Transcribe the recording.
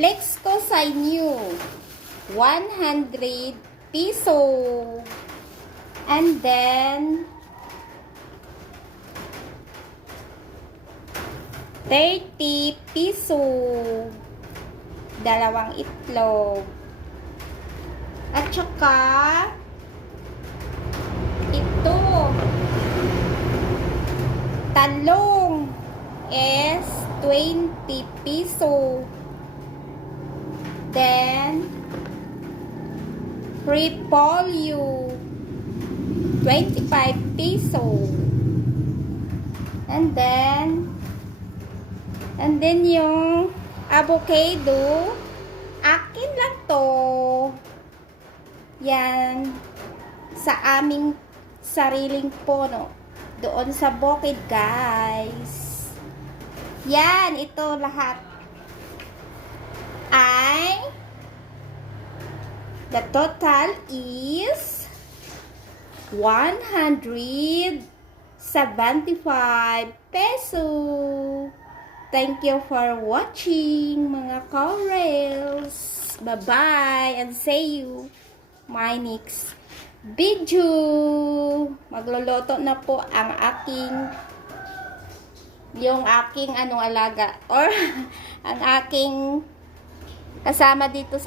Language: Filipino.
Flex ko sa inyo. 100 piso. And then 30 piso. Dalawang itlog. At saka ito. Talong is 20 piso. Then repolyo 25 piso. And then yung avocado, akin lang to. Yan. Sa aming sariling puno. Doon sa bukid, guys. Yan. Ito lahat. Ay, the total is 175 peso. Thank you for watching, mga corals. Bye-bye and see you my next video. Magluluto na po ang yung aking alaga or ang aking kasama dito sa